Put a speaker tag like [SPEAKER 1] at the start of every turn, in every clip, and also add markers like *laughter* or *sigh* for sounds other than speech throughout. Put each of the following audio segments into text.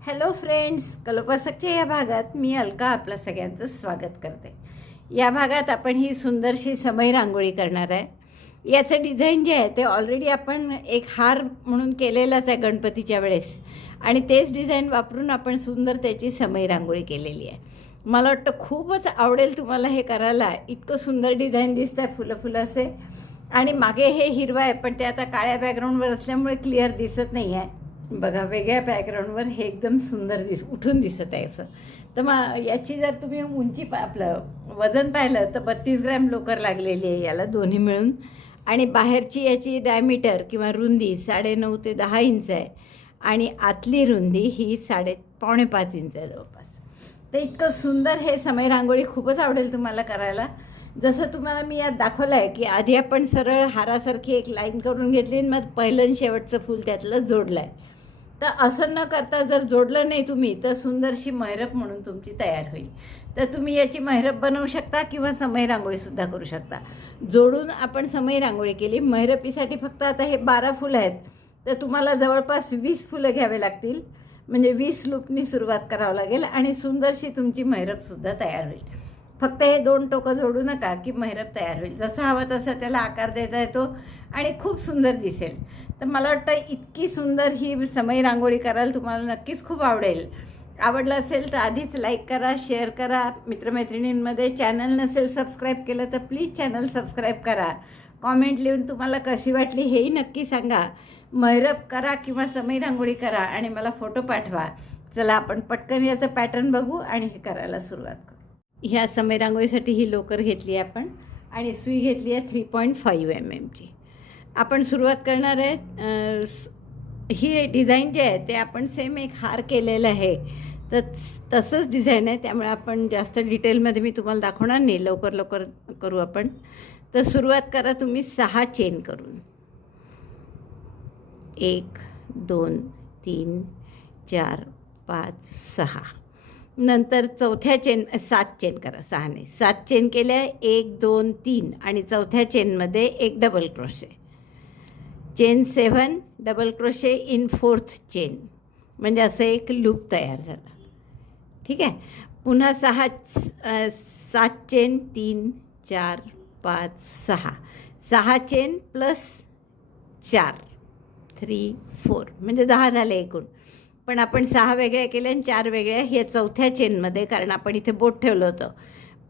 [SPEAKER 1] Hello friends कलोपासकच्या या भागात मी अलका आपलं सगळ्यांचं स्वागत करते. या भागात आपण ही सुंदरशी समय रांगोळी करणार आहे. याचं डिझाईन जे आहे ते ऑलरेडी आपण एक हार म्हणून केलेलाच आहे गणपतीच्या वेळेस. आणि तेच डिझाईन वापरून आपण सुंदर त्याची समय रांगोळी केलेली आहे. मला वाटतं खूपच आवडेल तुम्हाला हे करायला. इतकं सुंदर डिझाईन दिसतं आहे फुलं फुलं असे. आणि मागे हे हिरवं आहे पण ते आता काळ्या बॅकग्राऊंडवर असल्यामुळे क्लिअर दिसत नाही आहे बघा वेगळ्या बॅकग्राऊंडवर हे एकदम सुंदर दिस उठून दिसत आहे असं. तर मग याची जर तुम्ही उंची पा आपलं वजन पाहिलं तर बत्तीस ग्रॅम लोकर लागलेली आहे याला दोन्ही मिळून. आणि बाहेरची याची डायमीटर किंवा रुंदी साडेनऊ ते दहा इंच आहे. आणि आतली रुंदी ही साडे पावणे पाच इंच आहे जवळपास. तर इतकं सुंदर हे समय रांगोळी खूपच आवडेल तुम्हाला करायला. जसं तुम्हाला मी यात दाखवलं आहे की आधी आपण सरळ हारासारखी एक लाईन करून घेतली आणि मग पहिलं शेवटचं फूल त्यातलं जोडलं आहे तर असं न करता जर जोडलं नाही तुम्ही तर सुंदरशी मैरप म्हणून तुमची तयार होईल. तर तुम्ही याची मैरप बनवू शकता किंवा समय रांगोळीसुद्धा करू शकता. जोडून आपण समय रांगोळी केली मैरपीसाठी फक्त आता हे बारा फुलं आहेत. तर तुम्हाला जवळपास वीस फुलं घ्यावे लागतील. म्हणजे वीस लुकनी सुरुवात करावं लागेल आणि सुंदरशी तुमची मैरपसुद्धा तयार होईल. फक्त हे दोन टोकं जोडू नका की मैरप तयार होईल. जसा हवा तसा त्याला आकार देता येतो आणि खूप सुंदर दिसेल. तर मला वाटतं इतकी सुंदर ही समय रांगोळी करायला तुम्हाला नक्कीच खूप आवडेल. आवडलं असेल तर आधीच लाईक करा शेअर करा. मित्रमैत्रिणींमध्ये चॅनल नसेल सबस्क्राईब केलं तर प्लीज चॅनल सबस्क्राईब करा. कॉमेंट लिहून तुम्हाला कशी वाटली हेही नक्की सांगा. मैरप करा किंवा समय रांगोळी करा आणि मला फोटो पाठवा. चला आपण पटकन याचं पॅटर्न बघू आणि हे करायला सुरुवात करू. ह्या समय रांगोळीसाठी ही लोकर घेतली आहे आपण आणि सुई घेतली आहे थ्री पॉईंट फाईव्ह एम एमची आपण सुरुवात करणार आहे. स- ही डिझाईन जे आहे ते आपण सेम एक हार केलेलं आहे. तर तसंच डिझाईन आहे त्यामुळे आपण जास्त डिटेलमध्ये मी तुम्हाला दाखवणार नाही. लवकर लवकर करू आपण. तर सुरुवात करा तुम्ही सहा चेन करून. एक दोन तीन चार पाच सहा. नंतर चौथ्या चेन सात चेन करा. सहा नाही. सात चेन केल्या एक दोन तीन. आणि चौथ्या चेनमध्ये एक double crochet chain seven double crochet in fourth chain म्हणजे असं एक लूप तयार झाला. ठीक आहे? पुन्हा सहा सात चेन तीन चार पाच सहा. सहा चेन प्लस चार. थ्री फोर म्हणजे दहा झाले एकूण. पण आपण सहा वेगळ्या केल्या आणि चार वेगळ्या हे चौथ्या चेनमध्ये कारण आपण इथे बोट ठेवलं होतं.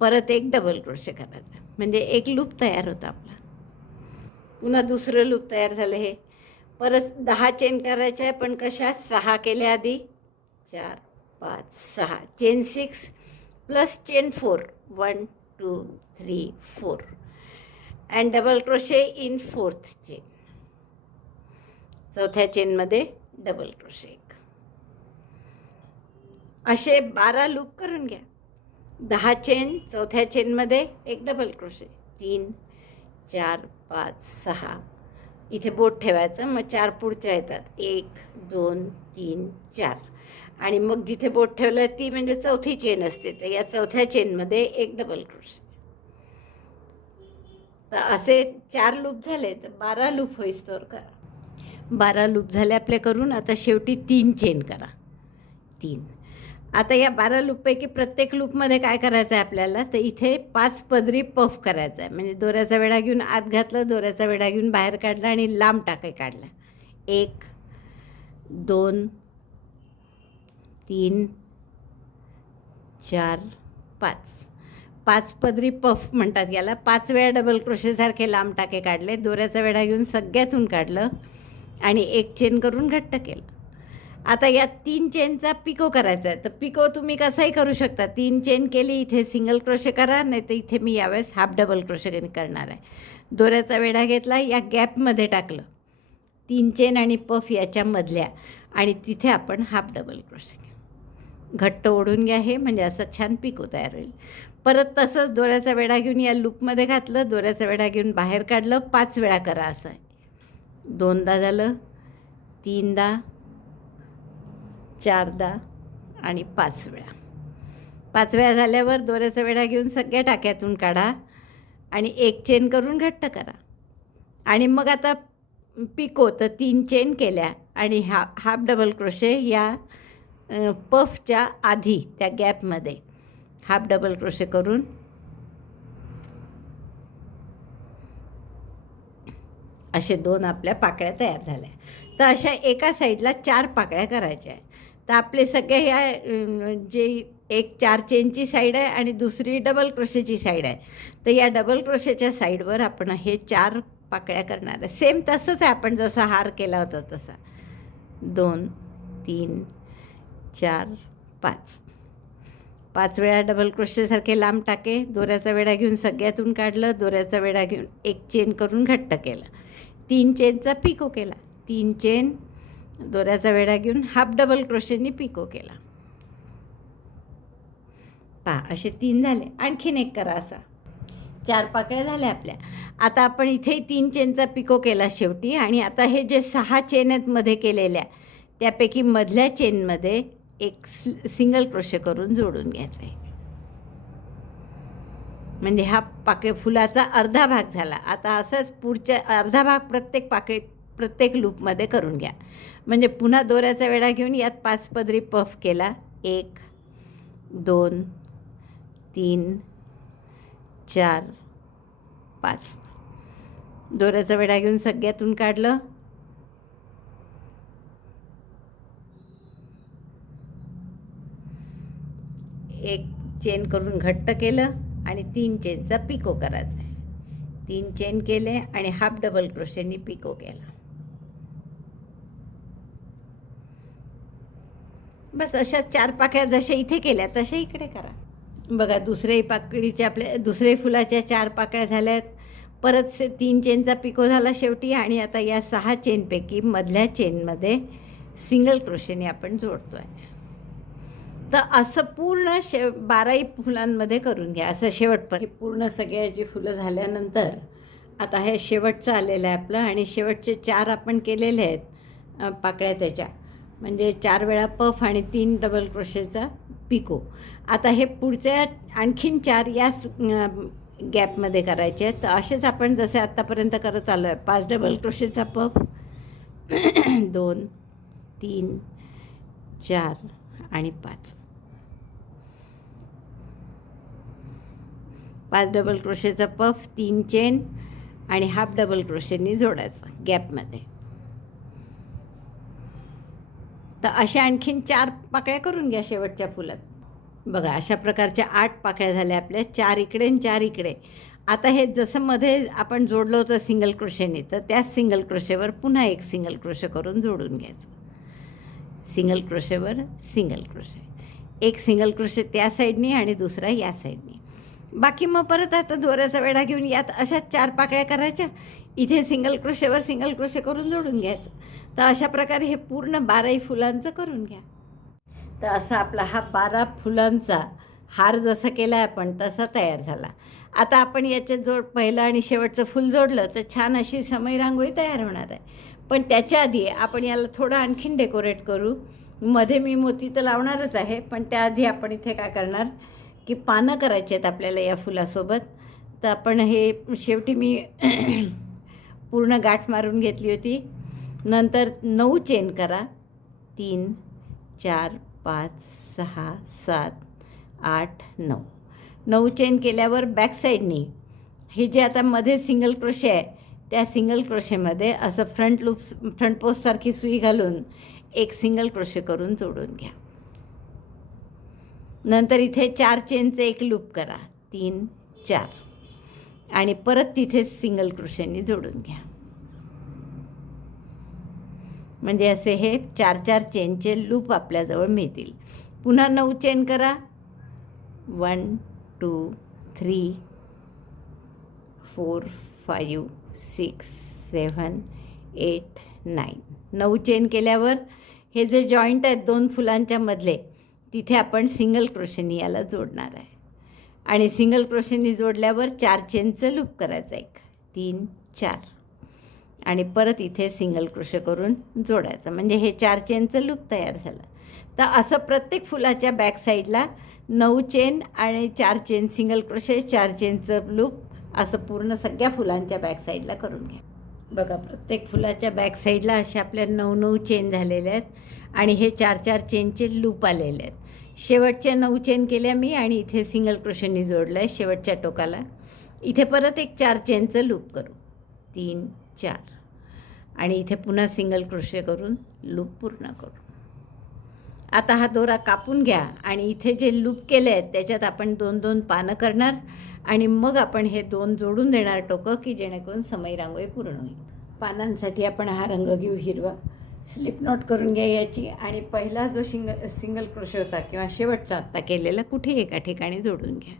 [SPEAKER 1] परत एक डबल क्रोशे करायचा. म्हणजे एक लूप तयार होता आपला. पुन्हा दुसरं लूप तयार झालं हे. परत दहा चेन करायच्या आहे पण कशा? सहा केल्या आधी. चार पाच सहा. Chain six plus chain four one two three four and double crochet in fourth chain चौथ्या चेनमध्ये डबल क्रोशे एक असे बारा लूप करून घ्या. दहा चेन चौथ्या चेनमध्ये एक डबल क्रोशे तीन चार पाच सहा. इथे बोट ठेवायचं मग चार पुढच्या येतात. एक दोन तीन चार. आणि मग जिथे बोट ठेवलं ती म्हणजे चौथी चेन असते. तर या चौथ्या चेनमध्ये एक डबल क्रोशे तर असे चार लूप झाले तर बारा लूप होईस्तोवर करा. बारा लूप झाले आपल्या करून आता शेवटी तीन चेन करा. तीन. आता या बारा लूपपैकी प्रत्येक लूपमध्ये काय करायचं आहे आपल्याला? तर इथे पाच पदरी पफ करायचा आहे. म्हणजे दोऱ्याचा वेढा घेऊन आत घातलं दोऱ्याचा वेढा घेऊन बाहेर काढला आणि लांब टाकाय काढला. एक दोन तीन चार पाच. पाच पदरी पफ म्हणतात याला. पाच वेळा डबल क्रोशेसारखे लांब टाके काढले दोऱ्याचा वेढा घेऊन सगळ्यातून काढलं आणि एक चेन करून घट्ट केलं. आता या तीन चेनचा पिको करायचा आहे. तर पिको तुम्ही कसाही करू शकता. तीन चेन केली इथे सिंगल क्रोशे करा नाही तर इथे मी यावेळेस हाफ डबल क्रोशे करणार आहे. दोऱ्याचा वेढा घेतला या गॅपमध्ये टाकलं. तीन चेन आणि पफ याच्यामधल्या आणि तिथे आपण हाफ डबल क्रोशे घट्ट ओढून घ्या हे म्हणजे असं छान पिको तयार होईल. परत तसंच दोऱ्याचा वेढा घेऊन या लूपमध्ये घातलं दोऱ्याचा वेढा घेऊन बाहेर काढलं पाच वेळा करा असं आहे. दोनदा झालं तीनदा चारदा आणि पाच वेळा. पाच वेळा झाल्यावर दोऱ्याचा वेढा घेऊन सगळ्या टाक्यातून काढा आणि एक चेन करून घट्ट करा. आणि मग आता पिको तर तीन चेन केल्या आणि हा हाफ डबल क्रोशे या पफच्या आधी त्या गॅपमध्ये हाफ डबल क्रोशे करून असे दोन आपल्या पाकळ्या तयार झाल्या. तर अशा एका साईडला चार पाकळ्या करायच्या आहे तर आपले सगळे ह्या जे एक चार चेनची साईड आहे आणि दुसरी डबल क्रोशेची साईड आहे. तर या डबल क्रोशेच्या साईडवर आपण हे चार पाकळ्या करणार आहे. सेम तसंच आहे आपण जसा हार केला होता तसा. दोन तीन चार पाच. पाच वेळा डबल क्रोशेसारखे लांब टाके. दोऱ्याचा वेढा घेऊन सगळ्यातून काढलं. दोऱ्याचा वेढा घेऊन एक चेन करून घट्ट केलं. तीन चेनचा पिको केला. तीन चेन दोऱ्याचा वेढा घेऊन हाफ डबल क्रोशेनी पिको केला. पहा असे तीन झाले. आणखीन एक करा असा. चार पाकळ्या झाल्या आपल्या. आता आपण इथे तीन चेनचा पिको केला शेवटी आणि आता हे जे सहा चेन आहेत मध्ये केलेल्या त्यापैकी मधल्या चेनमध्ये एक सिंगल क्रोशे करून जोडून घ्यायचं. आहे म्हणजे हा पाकळी फुलाचा अर्धा भाग झाला. आता असंच पुढच्या अर्धा भाग प्रत्येक पाकळीत प्रत्येक लूपमध्ये करून घ्या. म्हणजे पुन्हा दोऱ्याचा वेढा घेऊन यात पाच पदरी पफ केला. एक दोन तीन चार पाच. दोऱ्याचा वेढा घेऊन सगळ्यातून काढलं. एक चेन करून घट्ट केलं आणि तीन चेनचा पिको करायचा आहे. तीन चेन केले आणि हाफ डबल क्रोशेनी पिको केला. बस अशा चार पाकळ्या जशा इथे केल्या तशा इकडे करा. बघा दुसऱ्याही पाकळीच्या आपल्या दुसरे फुलाच्या चार पाकळ्या झाल्यात. परत से तीन चेनचा पिको झाला शेवटी आणि आता या सहा चेनपैकी मधल्या चेनमध्ये सिंगल क्रोशेने आपण जोडतो आहे तर असं पूर्ण शे बाराही फुलांमध्ये करून घ्या असं शेवटपर्यंत. हे पूर्ण सगळ्याची फुलं झाल्यानंतर आता हे शेवटचं आलेलं आहे आपलं आणि शेवटचे चार आपण केलेले आहेत पाकळ्या त्याच्या. म्हणजे चार वेळा पफ आणि तीन डबल क्रोशेचा पिको. आता हे पुढच्या आणखीन चार याच गॅपमध्ये करायचे आहेत. तर असेच आपण जसे आत्तापर्यंत करत आलो आहे पाच डबल क्रोशेचा पफ. *clears throat* दोन तीन चार आणि पाच. पाच डबल क्रोशेचा पफ तीन चेन आणि हाफ डबल क्रोशेनी जोडायचं गॅपमध्ये तर अशा आणखीन चार पाकळ्या करून घ्या शेवटच्या फुलात. बघा अशा प्रकारच्या आठ पाकळ्या झाल्या आपल्या चार इकडे आणि चार इकडे. आता हे जसं मध्ये आपण जोडलं होतं सिंगल क्रोशेने तर त्याच सिंगल क्रोशेवर पुन्हा एक सिंगल क्रोशे करून जोडून घ्यायचं. सिंगल क्रोशेवर सिंगल क्रोशे एक सिंगल क्रोशे त्या साईडनी आणि दुसरा या साईडनी बाकी मग परत आता दोऱ्याचा वेढा घेऊन यात अशा चार पाकळ्या करायच्या. इथे सिंगल क्रोशेवर सिंगल क्रोशे करून जोडून घ्यायचं. तर अशा प्रकारे हे पूर्ण बाराही फुलांचं करून घ्या. तर असा आपला हा बारा फुलांचा हार जसा केला आहे आपण तसा तयार झाला. आता आपण याच्यात जोड पहिलं आणि शेवटचं फूल जोडलं तर छान अशी समय रांगोळी तयार होणार आहे. पण त्याच्या आधी आपण याला थोडं आणखीन डेकोरेट करू. मध्ये मी मोती तर लावणारच आहे पण त्याआधी आपण इथे काय करणार की पानं करायची आहेत आपल्याला या फुलासोबत. तर आपण हे शेवटी मी पूर्ण गाठ मारून घेतली होती. नंतर नऊ चेन करा. तीन चार पाच सहा सात आठ नऊ. नऊ चेन केल्यावर बॅक साईडनी हे जे आता मध्ये सिंगल क्रोशे आहे त्या सिंगल क्रोशेमध्ये असं फ्रंट लूप्स फ्रंट पोस्टसारखी सुई घालून एक सिंगल क्रोशे करून जोडून घ्या. नंतर इथे चार चेनचे एक लूप करा. तीन चार. आणि परत तिथे सिंगल क्रोशेनी जोडून घ्या. म्हणजे असे हे चार चार चेनचे लूप आपल्याजवळ मिळतील. पुन्हा नऊ चेन करा. One two three four five six seven eight nine नऊ चेन केल्यावर हे जे जॉईंट आहेत दोन फुलांच्या मधले तिथे आपण सिंगल क्रोशेनी याला जोडणार आहे. आणि सिंगल क्रोशेने जोडल्यावर चार चेनचं लूप करायचं एक. तीन चार. आणि परत इथे सिंगल क्रोशे करून जोडायचं. म्हणजे हे चार चेनचं लूप तयार झालं. तर असं प्रत्येक फुलाच्या बॅक साईडला नऊ चेन आणि चार चेन सिंगल क्रोशे चार चेनचं लूप असं पूर्ण सगळ्या फुलांच्या बॅक साईडला करून घ्या. बघा प्रत्येक फुलाच्या बॅक साईडला अशा आपल्या नऊ नऊ चेन झालेल्या आहेत. आणि हे चार चार चेनचे लूप आलेले आहेत. शेवटच्या नऊ चेन केल्या मी आणि इथे सिंगल क्रोशननी जोडलं आहे शेवटच्या टोकाला. इथे परत एक चार चेनचं लूप करू. तीन चार. आणि इथे पुन्हा सिंगल क्रोशे करून लूप पूर्ण करू. आता हा दोरा कापून घ्या आणि इथे जे लूप केले आहेत त्याच्यात आपण दोन दोन पानं करणार आणि मग आपण हे दोन जोडून देणार टोकं की जेणेकरून समय रांगोळी पूर्ण होईल. पानांसाठी आपण हा रंग घेऊ हिरवा. स्लिप नॉट करून घ्या याची. आणि पहिला जो शिंग सिंगल क्रोशे होता किंवा शेवटचा आत्ता केलेला कुठे एका ठिकाणी जोडून घ्या.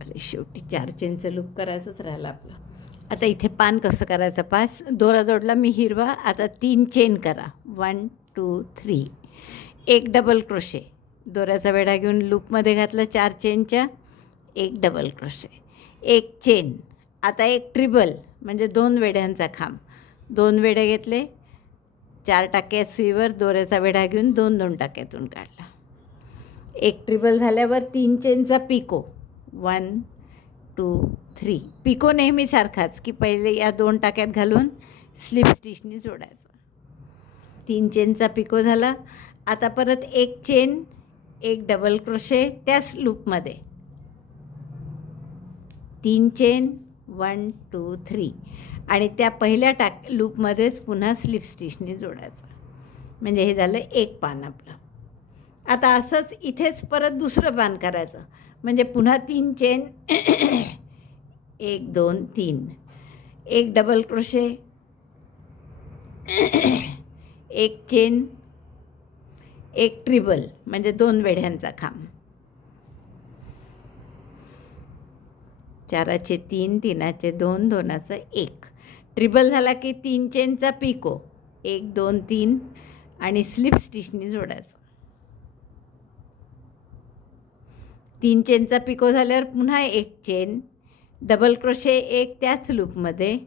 [SPEAKER 1] अरे शेवटी चार चेनचं लूप करायचंच राहिलं आपलं. आता इथे पान कसं करायचं पास? दोरा जोडला मी हिरवा. आता तीन चेन करा. वन टू थ्री एक डबल क्रोशे दोऱ्याचा वेढा घेऊन लूपमध्ये घातलं चार चेनच्या. एक डबल क्रोशे एक चेन आता एक ट्रिबल म्हणजे दोन वेड्यांचा खांब. दोन वेडे घेतले चार टाक्या सुईवर दोऱ्याचा वेढा घेऊन दोन दोन टाक्यातून काढला. एक ट्रिबल झाल्यावर तीन चेनचा picot. One two three picot नेहमीसारखाच की पहिले या दोन टाक्यात घालून स्लिप स्टिचनी जोडायचं. तीन चेनचा पिको झाला. आता परत एक चेन एक डबल क्रोशे त्याच लूपमध्ये तीन चेन वन टू थ्री. आणि त्या पहिल्या टाक लूपमध्येच पुन्हा स्लिप स्टिचने जोडायचं. म्हणजे हे झालं एक पान आपलं. आता असंच इथेच परत दुसरं पान करायचं. म्हणजे पुन्हा तीन चेन एक दोन तीन. एक डबल क्रोशे एक चेन एक ट्रिबल म्हणजे दोन वेढ्यांचा खांब. चाराचे तीन तीनाचे दोन दोनाचं एक. ट्रिबल झाला की तीन चेनचा पिको. एक दोन तीन आणि स्लिप स्टिचनी जोडायचं. तीन चेनचा पिको झाल्यावर पुन्हा एक चेन डबल क्रोशे एक त्याच लूपमध्ये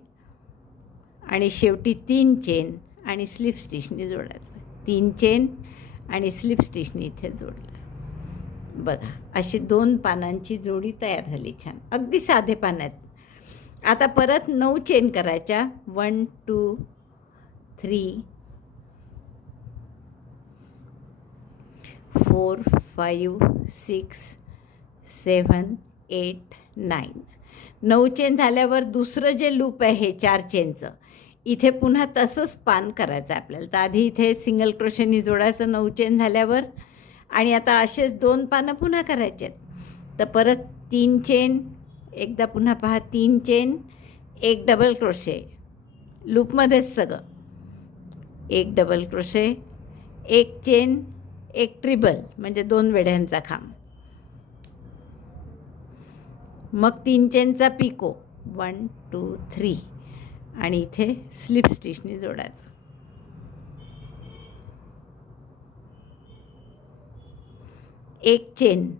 [SPEAKER 1] आणि शेवटी तीन चेन आणि स्लिप स्टिचनी जोडायचं. तीन चेन आणि स्लिप स्टिचनी इथे जोडलं. बघा अशी दोन पानांची जोडी तयार झाली छान. अगदी साधे पान आहेत. आता परत नऊ चेन करायच्या. One two three four five six seven eight nine नऊ चेन झाल्यावर दुसरं जे लूप आहे चार चेनचं इथे पुन्हा तसंच पान करायचं आहे आपल्याला. तर आधी इथे सिंगल क्रोशेनी जोडायचं. नऊ चेन झाल्यावर आणि आता असेच दोन पानं पुन्हा करायचे आहेत. तर परत तीन चेन एकदा पुन्हा पहा तीन चेन एक डबल क्रोशे लूपमध्येच सगळं. एक डबल क्रोशे एक चेन एक ट्रिबल म्हणजे दोन वेढ्यांचा खांब. मग तीन चेनचा पिको. वन टू थ्री आणि इथे स्लिप स्टिचनी जोडायचं. एक चेन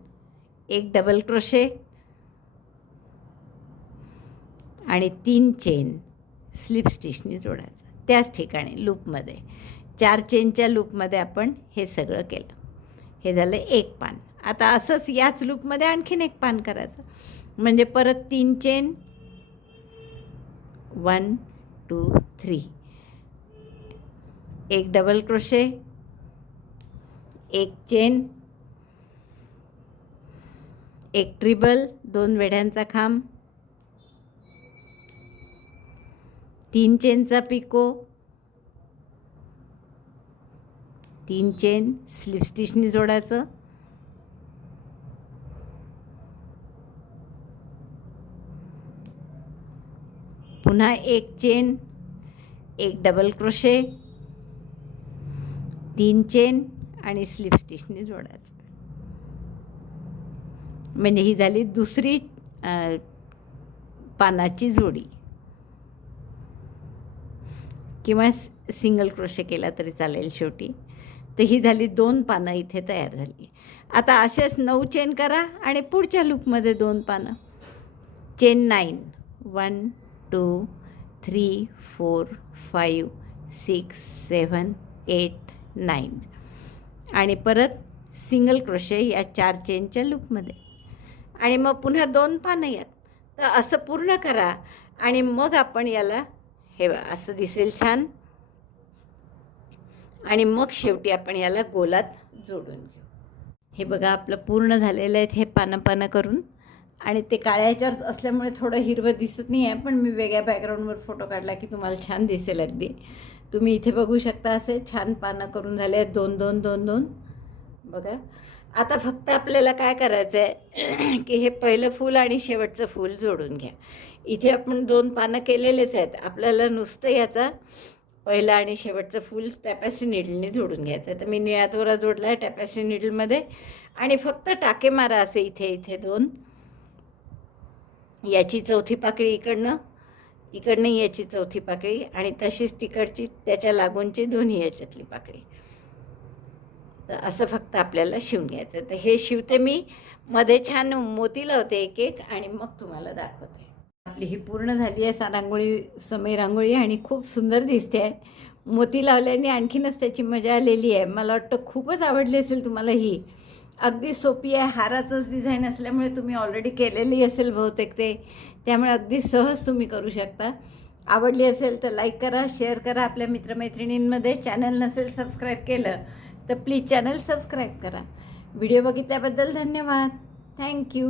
[SPEAKER 1] एक डबल क्रोशे आणि तीन चेन स्लिप स्टिचनी जोडायचं. त्याच ठिकाणी लूपमध्ये चार चेनच्या लूपमध्ये आपण हे सगळं केलं. हे झालं एक पान. आता असंच याच लूपमध्ये आणखीन एक पान करायचं. म्हणजे परत तीन चेन वन टू थ्री एक डबल क्रोशे एक चेन एक ट्रिबल दोन वेढ्यांचा खांब तीन चेनचा पिको तीन चेन स्लिप स्टिचनी जोडायचं पुन्हा एक चेन एक डबल क्रोशे तीन चेन आणि स्लिप स्टिचनी जोडायचं. म्हणजे ही झाली दुसरी पानाची जोडी. किंवा सिंगल क्रोशे केला तरी चालेल शेवटी. तर ही झाली दोन पानं इथे तयार झाली. आता असेच नऊ चेन करा आणि पुढच्या लूपमध्ये दोन पानं. Chain nine. One two three four five six seven eight nine. आणि परत सिंगल क्रोशे या चार चेनच्या लूपमध्ये. आणि मग पुन्हा दोन पानं यात. तर असं पूर्ण करा आणि मग आपण याला हे असं दिसेल छान. आणि मग शेवटी आपण याला गोलात जोडून घेऊ. हे बघा आपलं पूर्ण झालेलं आहे हे पानं पानं करून. आणि ते काळ्या ह्याच्यावर असल्यामुळे थोडं हिरवं दिसत नाही आहे पण मी वेगळ्या बॅकग्राऊंडवर फोटो काढला की तुम्हाला छान दिसेल अगदी. तुम्ही इथे बघू शकता असे छान पानं करून झाले आहेत दोन दोन दोन दोन. बघा आता फक्त आपल्याला काय करायचं आहे *clears throat* की हे पहिलं फूल आणि शेवटचं फूल जोडून घ्या. इथे आपण दोन पानं केलेलेच आहेत. आपल्याला नुसतं याचा पहिलं आणि शेवटचं फूल टॅपॅसी निडलने जोडून घ्यायचं आहे. तर मी निळा तोरा जोडला आहे टॅपॅसी निडलमध्ये. आणि फक्त टाके मारा असे इथे इथे दोन. याची चौथी पाकळी इकडनं इकडनं याची चौथी पाकळी आणि तशीच तिकडची त्याच्या लागूनची दोन्ही याच्यातली पाकळी. तर असं फक्त आपल्याला शिवून घ्यायचं तर हे शिवते मी. मध्ये छान मोती लावते एक एक आणि मग तुम्हाला दाखवते. आपली ही पूर्ण झाली आहे. सा रांगोळी समय रांगोळी आणि खूप सुंदर दिसते आहे. मोती लावल्याने आणखीनच त्याची मजा आलेली आहे. मला वाटतं खूपच आवडली असेल तुम्हाला ही. अगदी सोपी आहे. हाराचंच डिझाईन असल्यामुळे तुम्ही ऑलरेडी केलेली असेल बहुतेक ते. त्यामुळे अगदी सहज तुम्ही करू शकता. आवडली असेल तर लाईक करा शेअर करा. आपल्या मित्रमैत्रिणींमध्ये चॅनल नसेल सबस्क्राईब केलं तर प्लीज चॅनल सबस्क्राईब करा. व्हिडिओ बघितल्याबद्दल धन्यवाद. Thank you